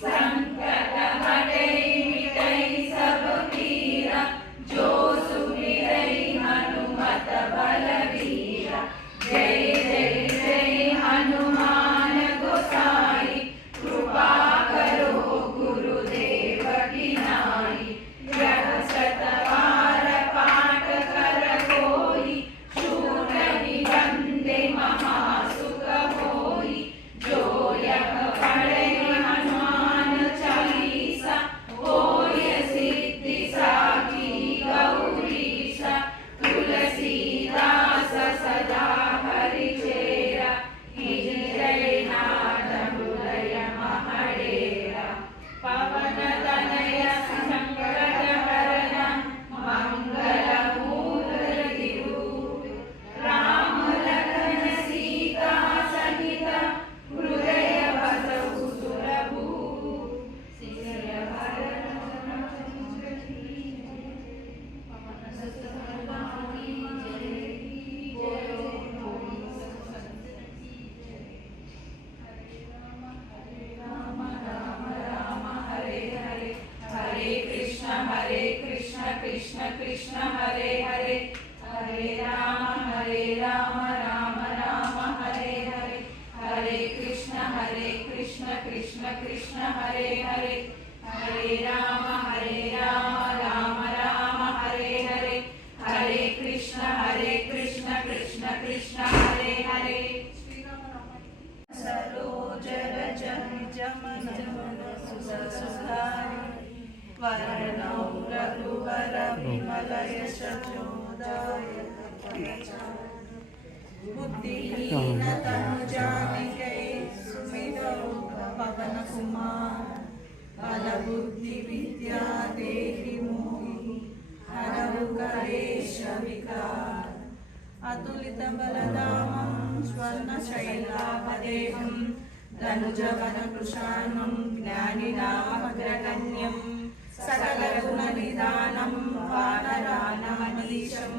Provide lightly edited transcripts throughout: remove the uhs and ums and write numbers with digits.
संकट हटै मिटै सब पीरा, जो सुमिरै हनुमत बलवीरा। जय जय जय हनुमान गोसाई, कृपा करो गुरुदेव की नाई। यह सतवार पाठ कर कोई, शूर निबंधे महासुख होई। जो यह पढ़े हनुमान चालीसा, होय सिद्धि साखी गौरीसा। तुलसीदास सदा हरि चेरा, कीजय नाथ हृदय महडेरा। पवन तनय संकट हरण, मंगल मूर्ति रूप। राम लखन सीता सहित, हृदय बसहु सुरभूप। सिय भरत चंद्र की जय, पवन सुत हनुमान की जय। बोलो बोलो संत की जय। हरे राम राम राम हरे हरे, हरे कृष्ण कृष्ण कृष्ण हरे हरे। हरे राम राम राम हरे हरे, हरे कृष्ण कृष्ण कृष्ण हरे हरे। हरे राम राम राम हरे हरे, हरे कृष्ण कृष्ण कृष्ण हरे हरे। सरोज रज जमन सुधारि, वरणौ रघुवर विमल यश जोदायक। बुद्धिहीन तनु जानिके, सुमिरौ पवन कुमार। बल बुद्धि विद्या देहि मोहि, हरहु कलेश विकार। अतुलित बलधामं स्वर्णशैलाभदेहं, धनुजवन कृशानं ज्ञानिनामग्रगण्यं। सकलगुणनिधानं वानराणामधीशं,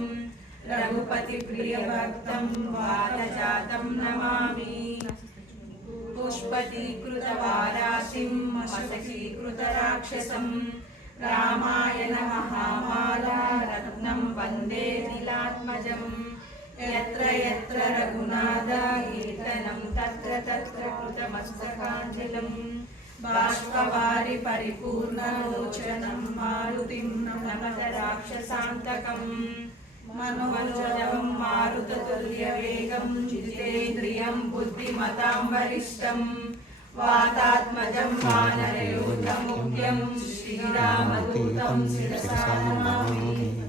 रघुपतिप्रियभक्तं वादजातं नमामि। पुष्पतीकृतवारासिं मशकीकृतराक्षसं, रामायण महामाला रत्नं वन्दे नीलात्मजं। यत्र यत्र रघुनाथ कीर्तनं, तत्र तत्र कृतमस्तकाञ्जलिं। बाष्पवारि परिपूर्णलोचनं, मारुतिं नमत राक्षसान्तकं। मनोजवं मारुततुल्यवेगं, जितेन्द्रियं बुद्धिमतां वरिष्ठं। वातात्मजं वानरयूथमुख्यं, श्रीरामदूतं शिरसा नमामि।